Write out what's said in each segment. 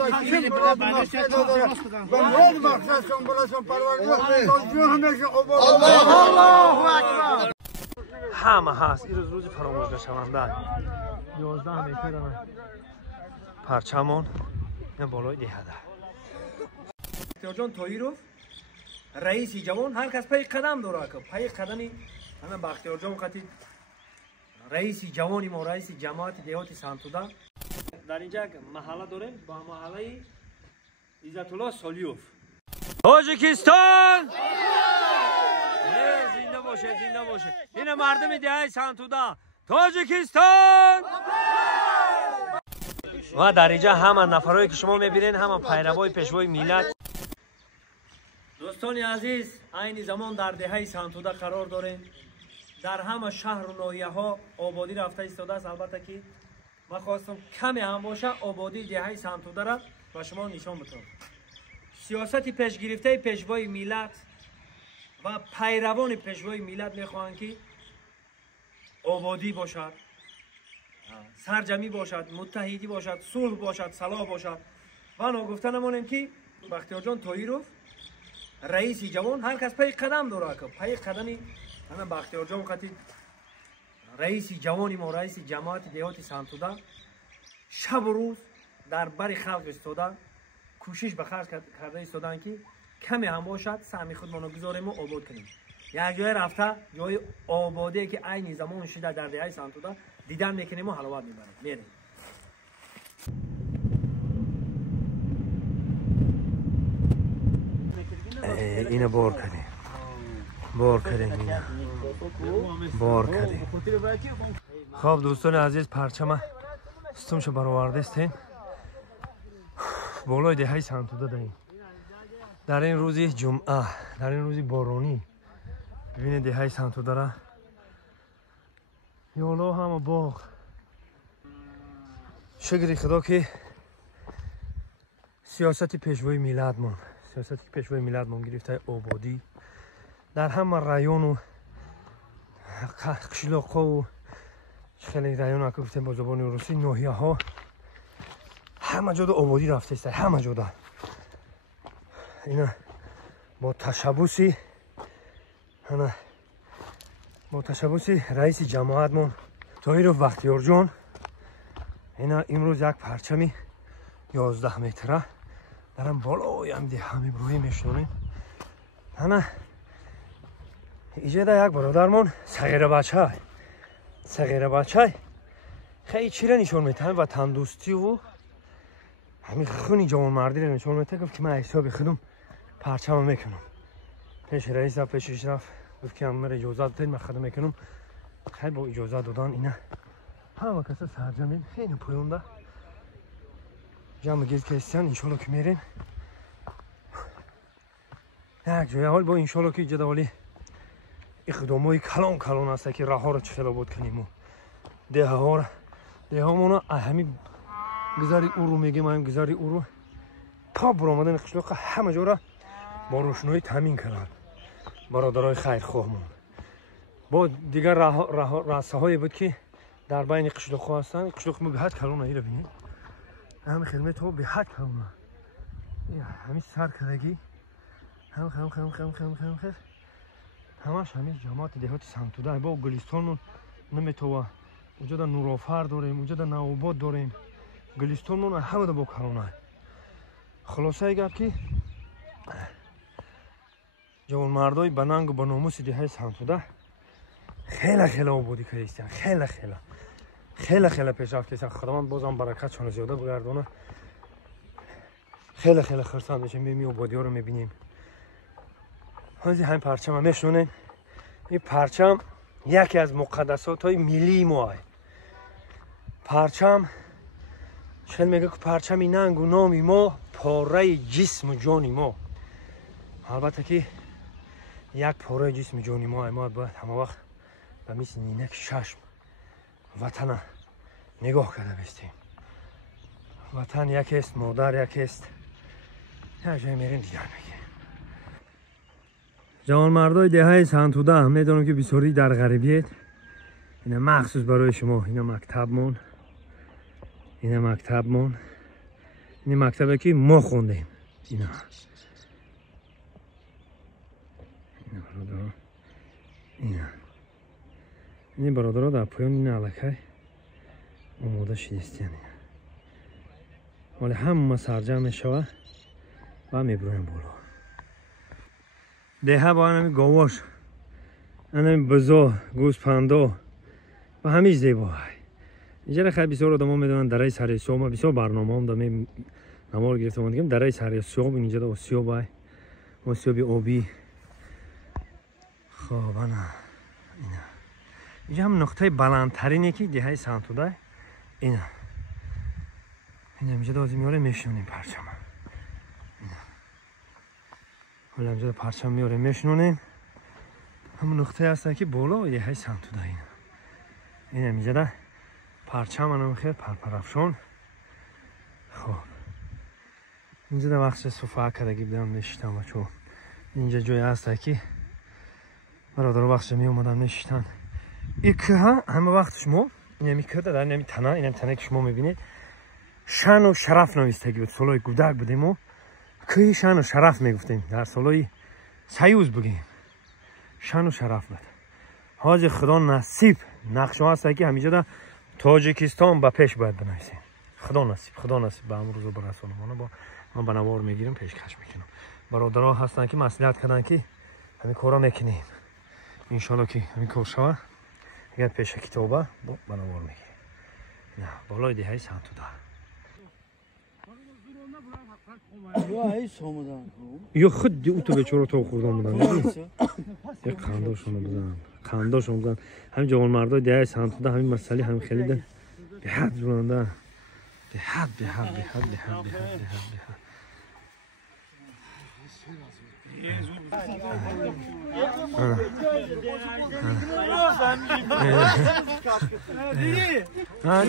خدا چه مراد مقصد داره و مراد مقصدشون بلاشون پروردگار همیشه عباد الله اکبر همه هست. این روز فراموش نشونده 11 متر پرچمون بالای دهده. بختیار جان طاهیروف رئیس جوان هر کس پای قدم داره که پای قدمی همه بختیار جان قطعی رئیس جوانی ما رئیس جماعت دیهات سنتوده. در اینجا محله داریم با محله عزت الله سالیوف. تاجیکستان زنده باشه زنده باشه. این مردم دیهه سنتوده تاجیکستان. و در اینجا همه نفرایی که شما میبینین همه پیروای پیشوای میلاد. دوستان عزیز عین زمان در دهه سنتوده قرار داریم. در همه شهر و ناحیه ها آبادی رفته ایستاده است. البته که من خواستم کمی هم باشه آبادی دهه سنتوده را و شما نشان بدم. سیاست پیش گرفته پیشوای میلاد و پیروان پیشوای میلاد میخواهند که آبادی باشد، سرجمی باشد، متحدی باشد، صلح باشد، صلاح باشد. و نگفته نمانیم که بختیار جان طاهیروف رئیس جوان هر کس پای قدم داره که پای قدمی همه بختیار جان قطعی رئیس جوانی ما رئیس جماعت دیهات سنتوده شب و روز در بر خلق استاده کوشش به خرج کرده استادن که کمی هم باشد سهمی خودمانو گذاریم و آباد کنیم. یک جای رفته جای آبادی که عین زمان شده در دهه سنتوده دیدن میکنیم و حلاوت میبریم. میریم اینو بار کردیم بار کردیم اینو بار کردیم. خب دوستان عزیز پرچم ستمشو برآورده استیم بالای دهه سنتوده داریم. در این روزی جمعه در این روزی بارانی ببینید دهه سنتوده را یالا همه باغ. شکر خدا که سیاست پیشوای میلادمان گرفته آبادی در همه رایون و قشلاق‌ها و خیلی رایون ها که گفتیم با زبان روسی ناحیه ها همه جا آبادی رفته است. همه جا اینا با تشبوسی رئیس جماعتمون طاهیروف بختیار جان اینا امروز یک پرچمی 11 متره درم بالای هم همین روی میشونیم. انا اینجا یک برادرمون صغیر بچه خیلی چی را نشون میتونه و تندرستی و همین خونی جوان مردی را نشون میتونه. گفت که من حساب خودم پرچم میکنم. پیش رئیس پیشش رفت گفت که من اجازه بدید من خدمت میکنم. خیلی با اجازه دادن اینا همه کسا سرجمین خیلی پویونده جمع گیز که استیان انشالله که میریم یک جای حال با انشالله که جدوالی اقدامای کلان است که راه ها را چفل آباد کنیم و ده ها مانا همین گذاری او رو میگیم هم گذاری او رو پا برآمدن قشلاق همه جا را با روشنایی تامین کردن برادرای خیرخواهمون. با دیگر راسته هایی بود که در بین قشلاق ها هستن. قشلاق ما به حد کلان ای را بینید همین خدمت ها به حد کلان همین سر کردگی همش همین جماعت دیهات سنتوده با گلستانمون نمیتوه. اونجا در نورافر داریم، اونجا در نوآباد داریم، گلستانمون همه با کلانه. خلاصه گپ که جوان مردای بننگ و با ناموس دیهه سنتوده خیلی آبادی کردن. خیلی پیشرفت کردن. خداوند بازم برکتشون زیاده بگردونه. خیلی خرسند میشیم میبینیم آبادی ها رو میبینیم. حالی همین پرچم هم میشونه. این پرچم یکی از مقدسات های ملی ما. پرچم شاید میگه که پرچمی ننگ و نامی ما پاره جسم و جانی ما. البته که یک پاره جسم جانی ما باید همه وقت به مثل نینک چشم وطن نگاه کرده بستیم. وطن یکی است، مادر یکی است. هر جای میریم دیگر میگه. جوان مردای دهه سنتوده میدونم که بسیاری در غریبیت. اینا مخصوص برای شما. اینا مکتبمون این مکتبه که ما خوندیم. اینا برادرها، این برادرها در پایان این علاقه آماده شدیستین. ولی همه سرجم میشوه و میبرویم بالا. دیه با همی گواش، همی بزا، گوسپندا و همیش زیبا. اینجا خیلی بسیار آدم ها میدونن درای سری سیاه. من بسیار برنامه هم دارم نمار گرفتم. من دیگم درای سری سیاه اینجا دا سیاه بای سیاه آبی. خب انا اینجا هم نقطه بلندترینه که دیهای سانتوده. اینا اینجا دا از میاره میشنونیم پرچم. حالا اینجا پرچم میاره میشنونیم. همون نقطه هست که بالا دیهای سانتوده. اینا اینجا دا پرچم منو خیلی پرپرافشون. خب اینجا دا وقت صفحه کردگی بدم نشیدم و چون اینجا جای هست که برادر وقت می اومدن نشیدن. این که همه وقت شما اینمی که در اینمی تنه که شما میبینید شان و شرف نویستگی بود. سالای گودک بودیم و که شان و شرف میگفتیم. در سالای سیوز بگیم شان و شرف بود. حاج خدا نصیب نقشه هست که همیشه در تاجیکستان به پیش باید بنویسیم. خدا نصیب به امروز و برسونه با ما بنوار میگیریم پیشکش میکنم. برادرها هستن که مصلحت کردن که همین کارا میکنیم. انشالله که همین کار شود اگر پیش کتابه بنوار میگیریم. نه بالای دیهای سانتوده یا خود اوتو بیچاره تو خوردن بودن. یک خنداشون بودن. همین جوان مردای دیهای سانتوده همین مسئله همین خیلی ده به حد زورنده. به حد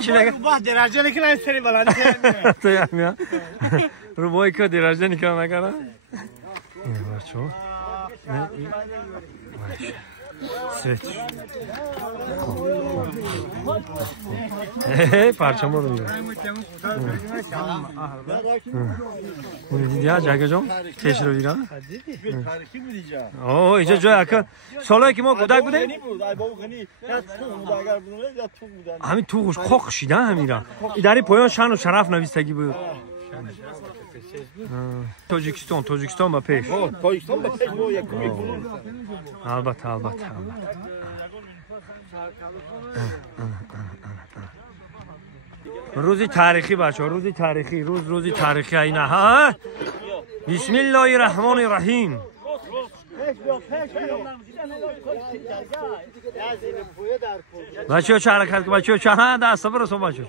چی بگه؟ درجه نکنه سری بلند تو یعنی رو بایی که درجه نکنه نکنه این بچه ها سویت پرچم رو میگه اون دیدی ها جگه جان تیش رو بیرن اوه اینجا جای اکا سالایی که ما گودک بودیم همین توغش خوخ شیده همین را ایداری پایان شان و شرف نویستگی بود. تاجیکستان با پیش. البته روزی تاریخی بچه ها. روزی تاریخی اینا ها. بسم الله الرحمن الرحیم. بچه ها چه حرکت که بچه ها چه ها دست برسون بچه ها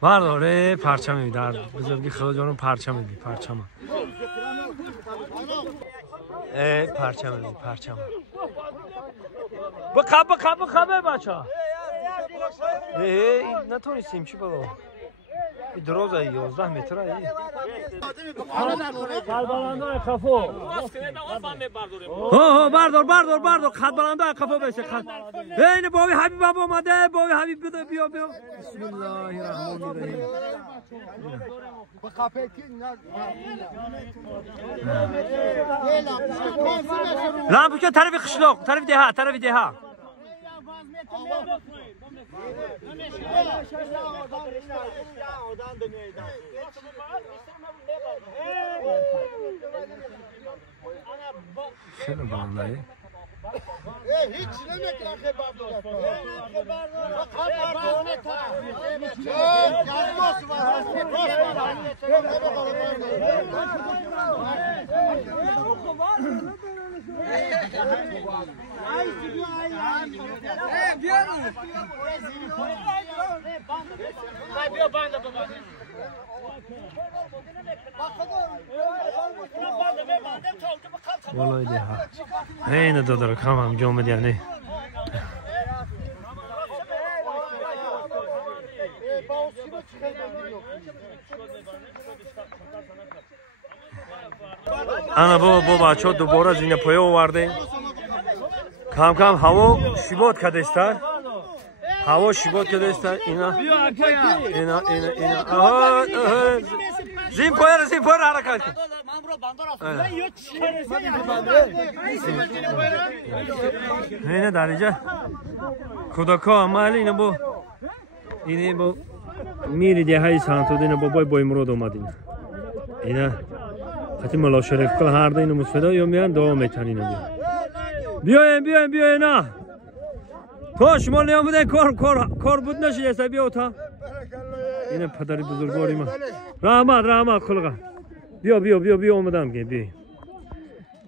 برداره پرچمی در بزرگی خدا جانم پرچم بی پرچم بخبه بچه ها نتونستیم چی بابا درازه 11 متره خط بلنده کفو بردار خط بلنده کفو بشه این بابی حبیب بابا اومده. بابی حبیب بده بیا بسم الله الرحمن الرحیم. لامپوچه طرف قشلاق طرف دیها خیلی بلنده هیچ نمیکنه والله دیها این دادر کام هم جامد یعنی انا با بچه ها دوباره زینه پایه آورده کم هوا شیبات کدسته هوا شیبات که دست اینا آها زین پایر حرکت کن اینه در اینجا کودکا عمل اینه با اینه با میری دیهای سانتو دینه با بای مراد اومد اینه خطی ملا شریف کل هر ده اینو مصفده یا میان دوام میتن اینو بیاین نه تو شما نیام بودن کار بود نشید یسا بیا تا اینه پدری بزرگواری ما رحمت خلقا بیا اومدم که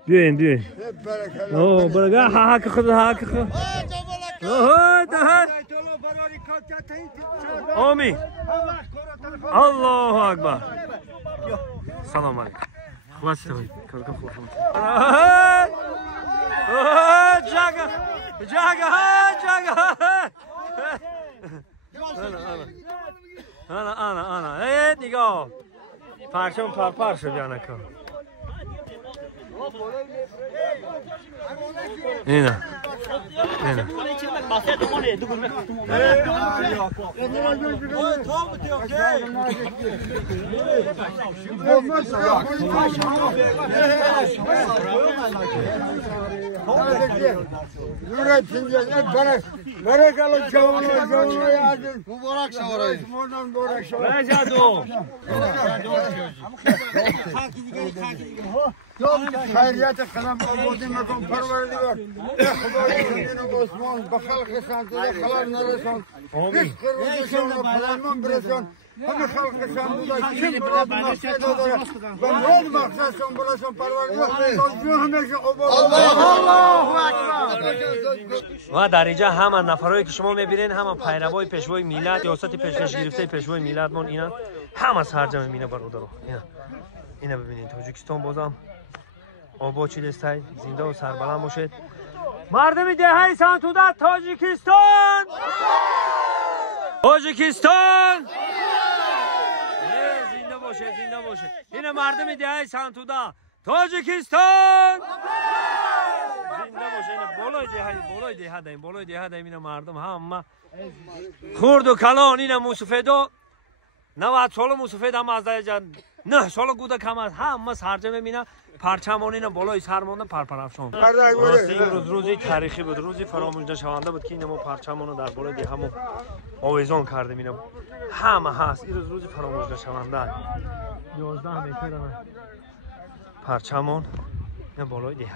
بیاین اوه برگه حق خود اوه ده آمین الله اکبر سلام علیکم خواسته کارکا خوشم جاگا انا ای نگاه پرچم پر شد یا نکن اینه خیریت قلم آبادی مکن پروردگار خدای دین عثمان به خلق سنتوده خلال نرسان هیچ قربشان و پلمان برسان همه خلق سنتوده چه مراد مقصد داره و مراد مقصدشان برسان پروردگار توجیه همیشه الله اکبر و در اینجا همه نفرهایی که شما میبینین همه پیروای پیشوای میلاد ریاست پیشکش گرفته پیشوای میلادمون اینا همه سرجم مینه برادرو اینا ببینید تاجیکستان بازم آباد چی دستای زنده و سربلند باشید مردم دهه سانتوده تاجیکستان زنده باشه این مردم دهه سانتوده تاجیکستان زنده باشه این بالای دهه دایم این مردم همه خورد و کلان این موسفیدو 90 سال موسفید هم از جان 9 سال گوده کم از همه سرجم میبینه پرچمون اینا بالای سر مونده پرپرافشان این روزی تاریخی بود روزی فراموش نشونده بود که ما پرچمونو در بالای ده همو آویزان کردیم اینا همه هست این روزی فراموش نشونده 11 متر پرچمون این بالای ده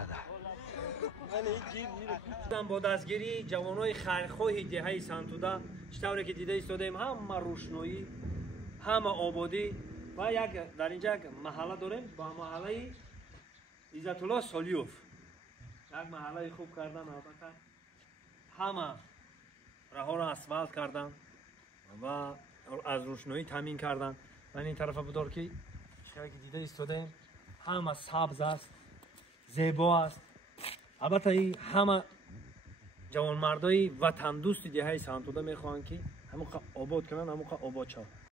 با دستگیری جوانای خیرخواه دهه سانتوده چطوری که دیده ایستادیم همه روشنایی همه آبادی و یک در اینجا یک محله داریم با محله عزت الله سالیوف یک محله خوب کردن البته همه راه را اسفالت کردن و از روشنایی تامین کردن و این طرف بدار که شاید که دیده ایستادیم همه سبز است زیبا است البته این همه جوان مردای وطن دوست دهه سانتوده میخوان که همون آباد کنن همون آباد شد